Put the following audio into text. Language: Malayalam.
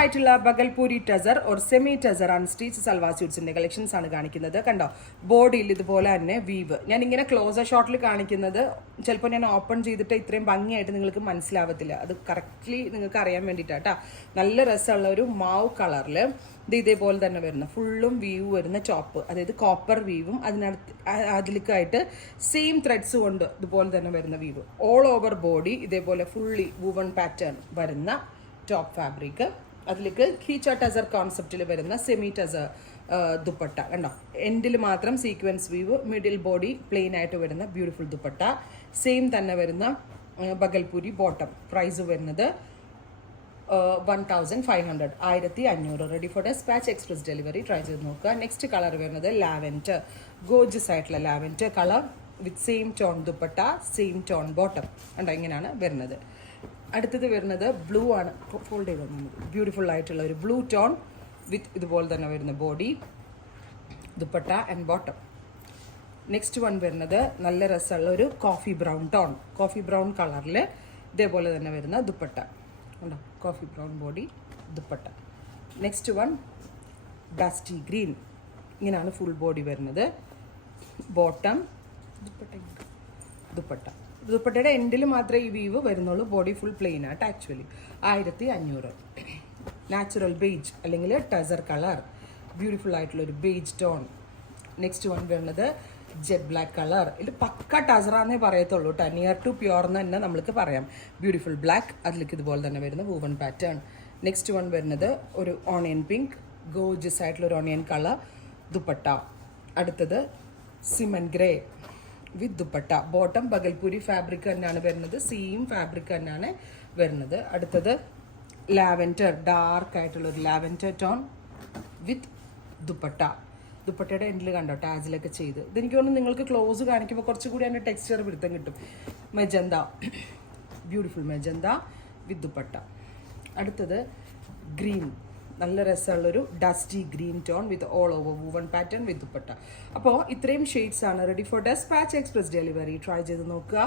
ആയിട്ടുള്ള Bhagalpuri tussar or semi tussar unstitch salwar സ്യൂട്ട്സിന്റെ കളക്ഷൻസ് ആണ് കാണിക്കുന്നത്. കണ്ടോ, ബോഡിയിൽ ഇതുപോലെ തന്നെ വീവ്. ഞാൻ ഇങ്ങനെ ക്ലോസർ ഷോട്ടിൽ കാണിക്കുന്നത് ചിലപ്പോൾ ഞാൻ ഓപ്പൺ ചെയ്തിട്ട് ഇത്രയും ഭംഗിയായിട്ട് നിങ്ങൾക്ക് മനസ്സിലാവത്തില്ല. അത് കറക്റ്റ്ലി നിങ്ങൾക്ക് അറിയാൻ വേണ്ടിയിട്ടാട്ടാ. നല്ല രസമുള്ള ഒരു മാവ് കളറിൽ ഇത് ഇതേപോലെ തന്നെ വരുന്ന ഫുള്ളും വീവ് വരുന്ന ചോപ്പ്, അതായത് കോപ്പർ വീവും അതിലേക്കായിട്ട് സെയിം ത്രെഡ്സ് കൊണ്ട് ഇതുപോലെ തന്നെ വരുന്ന വീവ്. ഓൾ ഓവർ ബോഡി ഇതേപോലെ ഫുള്ളി വുവൺ പാറ്റേൺ വരുന്ന ടോപ്പ് ഫാബ്രിക്. അതിലേക്ക് ഖീച്ച ടസർ കോൺസെപ്റ്റിൽ വരുന്ന സെമി ടസർ ദുപ്പട്ട. കണ്ടോ, എൻഡിൽ മാത്രം sequence weave, middle body plain ആയിട്ട് വരുന്ന ബ്യൂട്ടിഫുൾ ദുപ്പട്ട. സെയിം തന്നെ വരുന്ന ബഗൽപൂരി ബോട്ടം. പ്രൈസ് വരുന്നത് 1500, 1500. Ready for despatch, express delivery. Try ചെയ്ത് നോക്കുക. നെക്സ്റ്റ് കളർ വരുന്നത് ലാവൻഡർ, ഗോർജസ് ആയിട്ടുള്ള lavender colour with same tone dupatta, same tone bottom. കണ്ടോ, ഇങ്ങനെയാണ് വരുന്നത്. അടുത്തത് വരുന്നത് ബ്ലൂ ആണ്. ഫോൾഡ് ചെയ്ത് നമുക്ക് ബ്യൂട്ടിഫുൾ ആയിട്ടുള്ള ഒരു ബ്ലൂ ടോൺ വിത്ത് ഇതുപോലെ തന്നെ വരുന്ന body, dupatta and bottom. Next one വരുന്നത് നല്ല രസമുള്ള ഒരു coffee brown tone, coffee brown കളറിൽ ഇതേപോലെ തന്നെ വരുന്ന ദുപ്പട്ട. ഉണ്ടോ, coffee brown body, dupatta. Next one dusty green. ഇങ്ങനെയാണ് ഫുൾ ബോഡി വരുന്നത്. ബോട്ടം, ദുപ്പട്ട. ദുപ്പട്ടയുടെ എൻഡിൽ മാത്രമേ ഈ വീവ് വരുന്നുള്ളൂ. ബോഡി ഫുൾ പ്ലെയിൻ ആയിട്ട്. ആക്ച്വലി 1500. നാച്ചുറൽ ബേജ് അല്ലെങ്കിൽ ടസർ കളർ, ബ്യൂട്ടിഫുൾ ആയിട്ടുള്ള ഒരു ബേജ് ടോൺ. നെക്സ്റ്റ് വൺ വരുന്നത് ജെറ്റ് ബ്ലാക്ക് കളർ. ഇത് പക്ക ടസറാന്നേ പറയത്തുള്ളൂ കേട്ടോ. നിയർ ടു പ്യുവർ എന്ന് തന്നെ നമ്മൾക്ക് പറയാം. ബ്യൂട്ടിഫുൾ ബ്ലാക്ക്, അതിലേക്ക് ഇതുപോലെ തന്നെ വരുന്ന വൂവൺ പാറ്റേൺ. നെക്സ്റ്റ് വൺ വരുന്നത് ഒരു ഓണിയൻ പിങ്ക്, ഗോർജസ് ആയിട്ടുള്ള ഒരു ഓണിയൻ കളർ, ദുപ്പട്ട. അടുത്തത് cement grey with dupatta. Bottom Bhagalpuri fabric തന്നെയാണ് വരുന്നത്, സെയിം ഫാബ്രിക് തന്നെയാണ് വരുന്നത്. അടുത്തത് ലാവൻഡർ, ഡാർക്ക് ആയിട്ടുള്ള ഒരു ലാവൻഡർ ടോൺ വിത്ത് ദുപ്പട്ട. ദുപ്പട്ടയുടെ എൻഡിൽ കണ്ടോ ടാജിലൊക്കെ ചെയ്ത്. ഇതെനിക്ക് തോന്നുന്നു നിങ്ങൾക്ക് ക്ലോസ് കാണിക്കുമ്പോൾ കുറച്ചുകൂടി അതിൻ്റെ ടെക്സ്ചർ പിടുത്തം കിട്ടും. Magenta, beautiful magenta with dupatta. അടുത്തത് ഗ്രീൻ, നല്ല രസമുള്ളൊരു dusty green tone with all over woven pattern with dupatta. അപ്പോൾ ഇത്രയും ഷെയ്ഡ്സ് ആണ്. Ready for despatch, express delivery. Try ചെയ്ത് നോക്കുക.